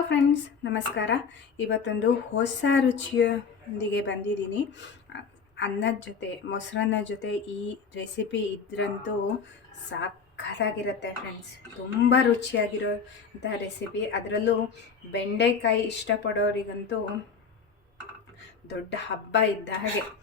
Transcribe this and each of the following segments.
Friends ನಮಸ್ಕಾರ. ಇವತ್ತೊಂದು ಹೊಸ ರುಚಿಯೊಂದಿಗೆ ಬಂದಿದ್ದೀನಿ. ಅನ್ನದ ಜೊತೆ, ಮೊಸರನ್ನ ಜೊತೆ ಈ ರೆಸಿಪಿ ಇದ್ರಂತೂ ಸಾಕಾಗಿರುತ್ತೆ ಫ್ರೆಂಡ್ಸ್ ತುಂಬ ರುಚಿಯಾಗಿರೋಂಥ ರೆಸಿಪಿ. ಅದರಲ್ಲೂ ಬೆಂಡೆಕಾಯಿ ಇಷ್ಟಪಡೋರಿಗಂತೂ ದೊಡ್ಡ ಹಬ್ಬ ಇದ್ದ ಹಾಗೆ.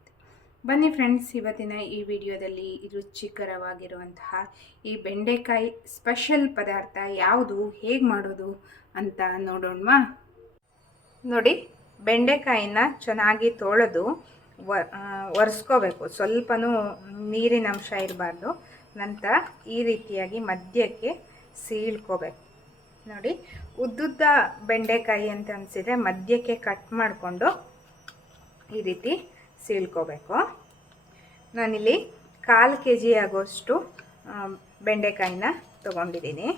ಬನ್ನಿ ಫ್ರೆಂಡ್ಸ್, ಇವತ್ತಿನ ಈ ವಿಡಿಯೋದಲ್ಲಿ ರುಚಿಕರವಾಗಿರುವಂತಹ ಈ ಬೆಂಡೆಕಾಯಿ ಸ್ಪೆಷಲ್ ಪದಾರ್ಥ ಯಾವುದು, ಹೇಗೆ ಮಾಡೋದು ಅಂತ ನೋಡೋಣವಾ? ನೋಡಿ, ಬೆಂಡೆಕಾಯಿನ ಚೆನ್ನಾಗಿ ತೊಳೆದು ಒರೆಸ್ಕೋಬೇಕು. ಸ್ವಲ್ಪನೂ ನೀರಿನ ಅಂಶ ಇರಬಾರ್ದು. ನಂತರ ಈ ರೀತಿಯಾಗಿ ಮಧ್ಯಕ್ಕೆ ಸೀಳ್ಕೋಬೇಕು. ನೋಡಿ, ಉದ್ದುದ್ದ ಬೆಂಡೆಕಾಯಿ ಅಂತ ಅನಿಸಿದರೆ ಮಧ್ಯಕ್ಕೆ ಕಟ್ ಮಾಡಿಕೊಂಡು ಈ ರೀತಿ ಸೀಳ್ಕೋಬೇಕು. ನಾನಿಲ್ಲಿ ಕಾಲು ಕೆ ಜಿ ಆಗೋಷ್ಟು ಬೆಂಡೆಕಾಯಿನ ತೊಗೊಂಡಿದ್ದೀನಿ.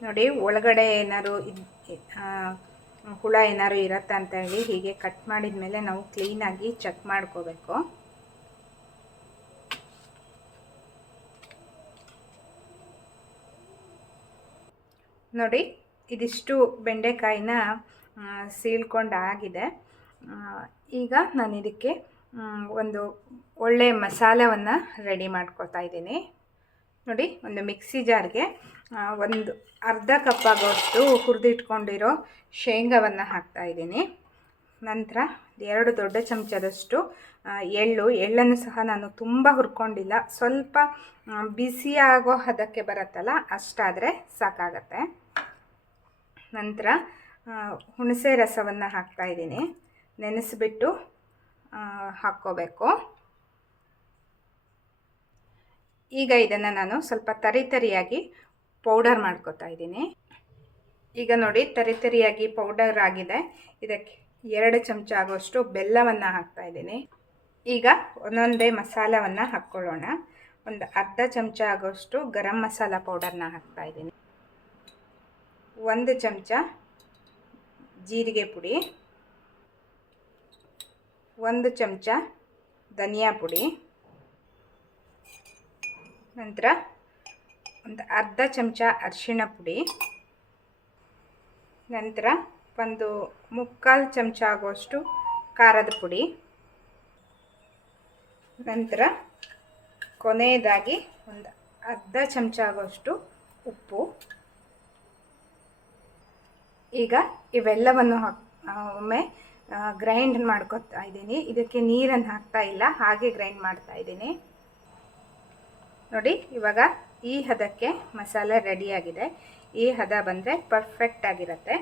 ನೋಡಿ ಒಳಗಡೆ ಏನಾದ್ರು ಆ, ಹುಳ ಏನಾದ್ರು ಇರತ್ತಾ ಅಂತ ಹೇಳಿ ಹೀಗೆ ಕಟ್ ಮಾಡಿದ ಮೇಲೆ ನಾವು ಕ್ಲೀನಾಗಿ ಚೆಕ್ ಮಾಡ್ಕೋಬೇಕು. ನೋಡಿ, ಇದಿಷ್ಟು ಬೆಂಡೆಕಾಯಿನ ಸೀಳ್ಕೊಂಡಾಗಿದೆ. ಈಗ ನಾನು ಇದಕ್ಕೆ ಒಂದು ಒಳ್ಳೆ ಮಸಾಲವನ್ನು ರೆಡಿ ಮಾಡ್ಕೊತಾ ಇದ್ದೀನಿ. ನೋಡಿ, ಒಂದು ಮಿಕ್ಸಿ ಜಾರ್ಗೆ ಒಂದು ಅರ್ಧ ಕಪ್ ಆಗೋಷ್ಟು ಹುರಿದಿಟ್ಕೊಂಡಿರೋ ಶೇಂಗಾವನ್ನು ಹಾಕ್ತಾ ಇದ್ದೀನಿ. ನಂತರ ಎರಡು ದೊಡ್ಡ ಚಮಚದಷ್ಟು ಎಳ್ಳು. ಎಳ್ಳನ್ನು ಸಹ ನಾನು ತುಂಬ ಹುರ್ಕೊಂಡಿಲ್ಲ. ಸ್ವಲ್ಪ ಬಿಸಿಯಾಗೋ ಹದಕ್ಕೆ ಬರುತ್ತಲ್ಲ, ಅಷ್ಟಾದರೆ ಸಾಕಾಗತ್ತೆ. ನಂತರ ಹುಣಸೆ ರಸವನ್ನು ಹಾಕ್ತಾ ಇದ್ದೀನಿ. ನೆನೆಸಿಬಿಟ್ಟು ಹಾಕ್ಕೋಬೇಕು. ಈಗ ಇದನ್ನು ನಾನು ಸ್ವಲ್ಪ ತರಿ ತರಿಯಾಗಿ ಪೌಡರ್ ಮಾಡ್ಕೋತಾ ಇದ್ದೀನಿ. ಈಗ ನೋಡಿ, ತರಿ ತರಿಯಾಗಿ ಪೌಡರ್ ಆಗಿದೆ. ಇದಕ್ಕೆ ಎರಡು ಚಮಚ ಆಗೋಷ್ಟು ಬೆಲ್ಲವನ್ನು ಹಾಕ್ತಾ ಇದ್ದೀನಿ. ಈಗ ಒಂದೊಂದೇ ಮಸಾಲವನ್ನು ಹಾಕ್ಕೊಳ್ಳೋಣ. ಒಂದು ಅರ್ಧ ಚಮಚ ಆಗೋಷ್ಟು ಗರಂ ಮಸಾಲ ಪೌಡರ್ನ ಹಾಕ್ತಾ ಇದ್ದೀನಿ. ಒಂದು ಚಮಚ ಜೀರಿಗೆ ಪುಡಿ, ಒಂದು ಚಮಚ ಧನಿಯಾ ಪುಡಿ, ನಂತರ ಒಂದು ಅರ್ಧ ಚಮಚ ಅರಿಶಿಣ ಪುಡಿ, ನಂತರ ಒಂದು ಮುಕ್ಕಾಲು ಚಮಚ ಆಗುವಷ್ಟು ಖಾರದ ಪುಡಿ, ನಂತರ ಕೊನೆಯದಾಗಿ ಒಂದು ಅರ್ಧ ಚಮಚ ಆಗುವಷ್ಟು ಈಗ ಇವೆಲ್ಲವನ್ನು ಒಮ್ಮೆ ಗ್ರೈಂಡ್ ಮಾಡ್ಕೊತಾ ಇದ್ದೀನಿ. ಇದಕ್ಕೆ ನೀರನ್ನು ಹಾಕ್ತಾ ಇಲ್ಲ, ಹಾಗೆ ಗ್ರೈಂಡ್ ಮಾಡ್ತಾ ಇದ್ದೀನಿ. ನೋಡಿ, ಇವಾಗ ಈ ಹದಕ್ಕೆ ಮಸಾಲೆ ರೆಡಿಯಾಗಿದೆ ಈ ಹದ ಬಂದರೆ ಪರ್ಫೆಕ್ಟ್ ಆಗಿರುತ್ತೆ.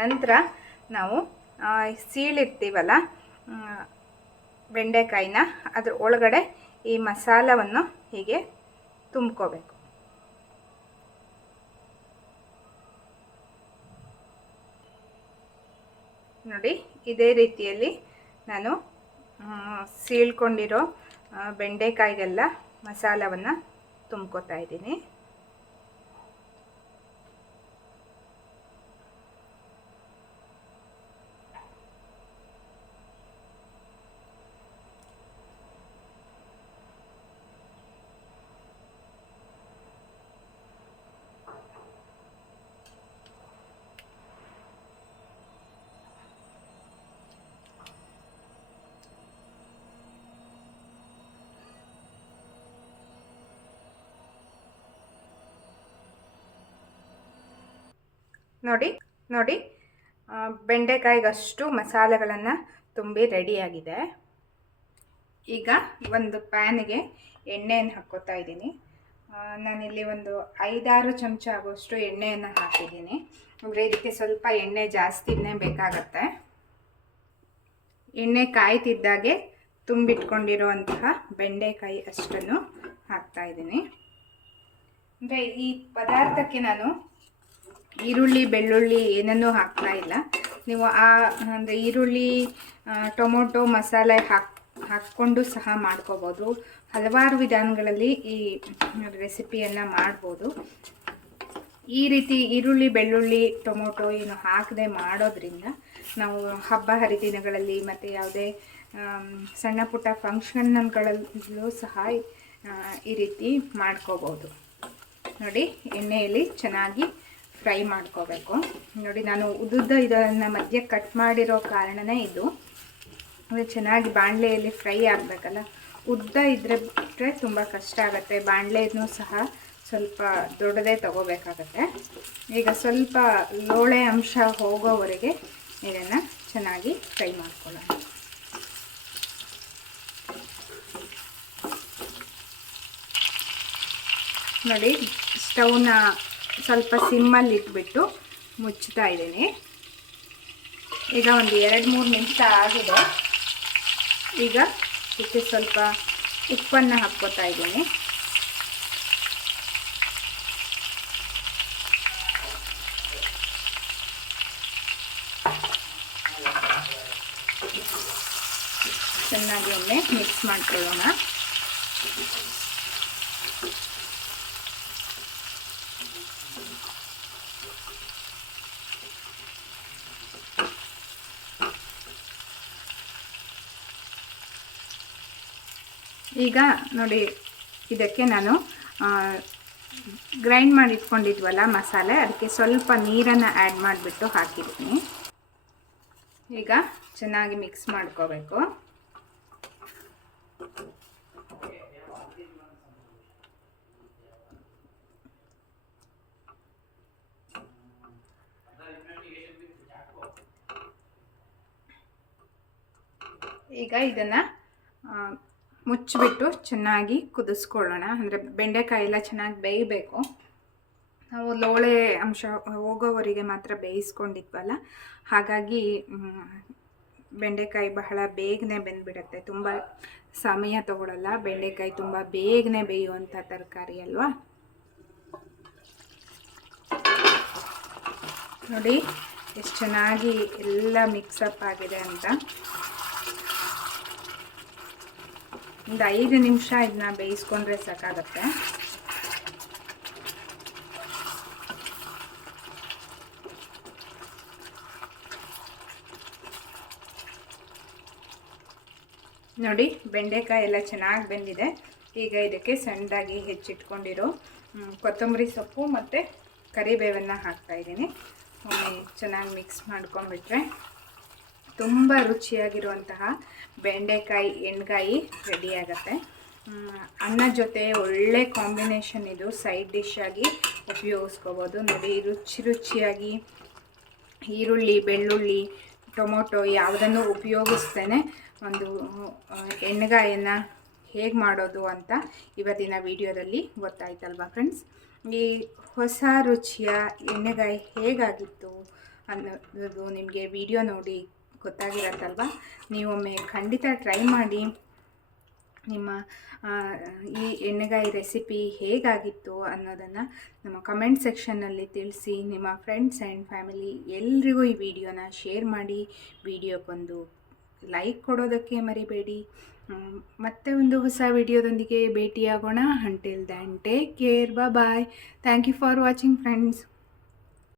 ನಂತರ ನಾವು ಸೀಳಿರ್ತೀವಲ್ಲ ಬೆಂಡೆಕಾಯಿನ ಅದ್ರ ಒಳಗಡೆ ಈ ಮಸಾಲವನ್ನು ಹೀಗೆ ತುಂಬ್ಕೋಬೇಕು. ನೋಡಿ ಇದೇ ರೀತಿಯಲ್ಲಿ ನಾನು ಸೀಳ್ಕೊಂಡಿರೋ ಬೆಂಡೆಕಾಯಿಗೆಲ್ಲ ಮಸಾಲವನ್ನು ತುಂಬ್ಕೋತಾ ಇದ್ದೀನಿ. ನೋಡಿ ನೋಡಿ. ಬೆಂಡೆಕಾಯಿಗಷ್ಟು ಮಸಾಲೆಗಳನ್ನು ತುಂಬಿ ರೆಡಿಯಾಗಿದೆ. ಈಗ ಒಂದು ಪ್ಯಾನಿಗೆ ಎಣ್ಣೆಯನ್ನು ಹಾಕ್ಕೋತಾ ಇದ್ದೀನಿ. ನಾನಿಲ್ಲಿ ಒಂದು ಐದಾರು ಚಮಚ ಆಗೋಷ್ಟು ಎಣ್ಣೆಯನ್ನು ಹಾಕಿದ್ದೀನಿ. ಅಂದರೆ ಇದಕ್ಕೆ ಸ್ವಲ್ಪ ಎಣ್ಣೆ ಜಾಸ್ತಿನೇ ಬೇಕಾಗತ್ತೆ. ಎಣ್ಣೆ ಕಾಯ್ತಿದ್ದಾಗೆ ತುಂಬಿಟ್ಕೊಂಡಿರುವಂತಹ ಬೆಂಡೆಕಾಯಿ ಅಷ್ಟನ್ನು ಹಾಕ್ತಾ ಇದ್ದೀನಿ. ಅಂದರೆ ಈ ಪದಾರ್ಥಕ್ಕೆ ನಾನು ಈರುಳ್ಳಿ, ಬೆಳ್ಳುಳ್ಳಿ ಏನನ್ನೂ ಹಾಕ್ತಾ ಇಲ್ಲ. ನೀವು ಆ, ಅಂದರೆ ಈರುಳ್ಳಿ ಟೊಮೊಟೊ, ಮಸಾಲೆ ಹಾಕ್, ಹಾಕ್ಕೊಂಡು ಸಹ ಮಾಡ್ಕೋಬೋದು. ಹಲವಾರು ವಿಧಾನಗಳಲ್ಲಿ ಈ ರೆಸಿಪಿಯನ್ನು ಮಾಡ್ಬೋದು. ಈ ರೀತಿ ಈರುಳ್ಳಿ, ಬೆಳ್ಳುಳ್ಳಿ, ಟೊಮೊಟೊ ಏನು ಹಾಕದೆ ಮಾಡೋದ್ರಿಂದ ನಾವು ಹಬ್ಬ ಹರಿದಿನಗಳಲ್ಲಿ ಮತ್ತು ಯಾವುದೇ ಸಣ್ಣ ಪುಟ್ಟ ಫಂಕ್ಷನ್ಗಳಲ್ಲೂ ಸಹ ಈ ರೀತಿ ಮಾಡ್ಕೋಬೋದು. ನೋಡಿ, ಎಣ್ಣೆಯಲ್ಲಿ ಚೆನ್ನಾಗಿ ಫ್ರೈ ಮಾಡ್ಕೋಬೇಕು. ನೋಡಿ, ನಾನು ಉದ್ದುದ್ದ ಇದನ್ನು ಮಧ್ಯೆ ಕಟ್ ಮಾಡಿರೋ ಕಾರಣನೇ ಇದು. ಅದು ಚೆನ್ನಾಗಿ ಬಾಣಲೆಯಲ್ಲಿ ಫ್ರೈ ಆಗಬೇಕಲ್ಲ. ಉದ್ದ ಇದ್ರೆ ಬಿಟ್ಟರೆ ತುಂಬ ಕಷ್ಟ ಆಗುತ್ತೆ. ಬಾಣಲೆನೂ ಸಹ ಸ್ವಲ್ಪ ದೊಡ್ಡದೇ ತಗೋಬೇಕಾಗತ್ತೆ. ಈಗ ಸ್ವಲ್ಪ ಲೋಳೆ ಅಂಶ ಹೋಗೋವರೆಗೆ ಇದನ್ನು ಚೆನ್ನಾಗಿ ಫ್ರೈ ಮಾಡ್ಕೊಳ್ಳೋಣ. ನೋಡಿ, ಸ್ಟವ್ನ ಸ್ವಲ್ಪ ಸಿಮ್ಮಲ್ಲಿ ಇಟ್ಬಿಟ್ಟು ಮುಚ್ಚುತ್ತಾ ಇದ್ದೀನಿ. ಈಗ ಒಂದು ಎರಡು ಮೂರು ನಿಮಿಷ ಆಗಿದೆ. ಈಗ ಇದಕ್ಕೆ ಸ್ವಲ್ಪ ಉಪ್ಪನ್ನು ಹಾಕ್ಕೋತಾ ಇದ್ದೀನಿ. ಚೆನ್ನಾಗಿ ಒಮ್ಮೆ ಮಿಕ್ಸ್ ಮಾಡ್ಕೊಳ್ಳೋಣ. ಈಗ ನೋಡಿ, ಇದಕ್ಕೆ ನಾನು ಗ್ರೈಂಡ್ ಮಾಡಿ ಇಟ್ಕೊಂಡಿದ್ವಲ್ಲ ಮಸಾಲೆ, ಅದಕ್ಕೆ ಸ್ವಲ್ಪ ನೀರನ್ನು ಆ್ಯಡ್ ಮಾಡಿಬಿಟ್ಟು ಹಾಕಿದ್ದೀನಿ ಈಗ ಚೆನ್ನಾಗಿ ಮಿಕ್ಸ್ ಮಾಡ್ಕೋಬೇಕು. ಈಗ ಇದನ್ನು ಮುಚ್ಚಿಬಿಟ್ಟು ಚೆನ್ನಾಗಿ ಕುದಿಸ್ಕೊಳ್ಳೋಣ. ಅಂದರೆ ಬೆಂಡೆಕಾಯಿ ಎಲ್ಲ ಚೆನ್ನಾಗಿ ಬೇಯಬೇಕು. ನಾವು ಲೋಳೆ ಅಂಶ ಹೋಗೋವರಿಗೆ ಮಾತ್ರ ಬೇಯಿಸ್ಕೊಂಡಿದ್ವಲ್ಲ. ಹಾಗಾಗಿ ಬೆಂಡೆಕಾಯಿ ಬಹಳ ಬೇಗನೆ ಬೆಂದ್ಬಿಡುತ್ತೆ. ತುಂಬ ಸಮಯ ತಗೊಳ್ಳಲ್ಲ ಬೆಂಡೆಕಾಯಿ ತುಂಬ ಬೇಗನೆ ಬೇಯುವಂಥ ತರಕಾರಿ ಅಲ್ವಾ? ನೋಡಿ, ಎಷ್ಟು ಚೆನ್ನಾಗಿ ಎಲ್ಲ ಮಿಕ್ಸಪ್ ಆಗಿದೆ ಅಂತ. ಒಂದು ಐದು ನಿಮಿಷ ಇದನ್ನ ಬೇಯಿಸ್ಕೊಂಡ್ರೆ ಸಾಕಾಗತ್ತೆ. ನೋಡಿ, ಬೆಂಡೆಕಾಯಿ ಎಲ್ಲ ಚೆನ್ನಾಗಿ ಬೆಂದಿದೆ. ಈಗ ಇದಕ್ಕೆ ಸಣ್ಣದಾಗಿ ಹೆಚ್ಚಿಟ್ಕೊಂಡಿರೋ ಕೊತ್ತಂಬರಿ ಸೊಪ್ಪು ಮತ್ತು ಕರಿಬೇವನ್ನು ಹಾಕ್ತಾಯಿದ್ದೀನಿ ಚೆನ್ನಾಗಿ ಮಿಕ್ಸ್ ಮಾಡ್ಕೊಂಡ್ಬಿಟ್ರೆ ತುಂಬ ರುಚಿಯಾಗಿರುವಂತಹ ಬೆಂಡೆಕಾಯಿ ಎಣ್ಗಾಯಿ ಆಗುತ್ತೆ. ಅನ್ನ ಜೊತೆ ಒಳ್ಳೆ ಕಾಂಬಿನೇಷನ್ ಇದು ಸೈಡ್ ಡಿಶ್ ಆಗಿ ಉಪಯೋಗಿಸ್ಕೋಬೋದು. ನೋಡಿ, ರುಚಿ ರುಚಿಯಾಗಿ ಈರುಳ್ಳಿ, ಬೆಳ್ಳುಳ್ಳಿ, ಟೊಮೊಟೊ ಯಾವುದನ್ನು ಉಪಯೋಗಿಸ್ತೇನೆ, ಒಂದು ಎಣ್ಣೆಗಾಯನ್ನು ಹೇಗೆ ಮಾಡೋದು ಅಂತ ಇವತ್ತಿನ ವಿಡಿಯೋದಲ್ಲಿ ಗೊತ್ತಾಯ್ತಲ್ವಾ ಫ್ರೆಂಡ್ಸ್ ಈ ಹೊಸ ರುಚಿಯ ಎಣ್ಣೆಗಾಯಿ ಹೇಗಾಗಿತ್ತು ಅನ್ನೋದು ನಿಮಗೆ ವಿಡಿಯೋ ನೋಡಿ ಗೊತ್ತಾಗಿರತ್ತಲ್ವ? ನೀವೊಮ್ಮೆ ಖಂಡಿತ ಟ್ರೈ ಮಾಡಿ. ನಿಮ್ಮ ಈ ಎಣ್ಣೆಗಾಯಿ ರೆಸಿಪಿ ಹೇಗಾಗಿತ್ತು ಅನ್ನೋದನ್ನು ನಮ್ಮ ಕಮೆಂಟ್ ಸೆಕ್ಷನ್ನಲ್ಲಿ ತಿಳಿಸಿ, ನಿಮ್ಮ ಫ್ರೆಂಡ್ಸ್ ಆ್ಯಂಡ್ ಫ್ಯಾಮಿಲಿ ಎಲ್ರಿಗೂ ಈ ವಿಡಿಯೋನ ಶೇರ್ ಮಾಡಿ. ವಿಡಿಯೋಕ್ಕೊಂದು ಲೈಕ್ ಕೊಡೋದಕ್ಕೆ ಮರಿಬೇಡಿ. ಮತ್ತೆ ಒಂದು ಹೊಸ ವಿಡಿಯೋದೊಂದಿಗೆ ಭೇಟಿಯಾಗೋಣ. Until then take care bye thank you for watching friends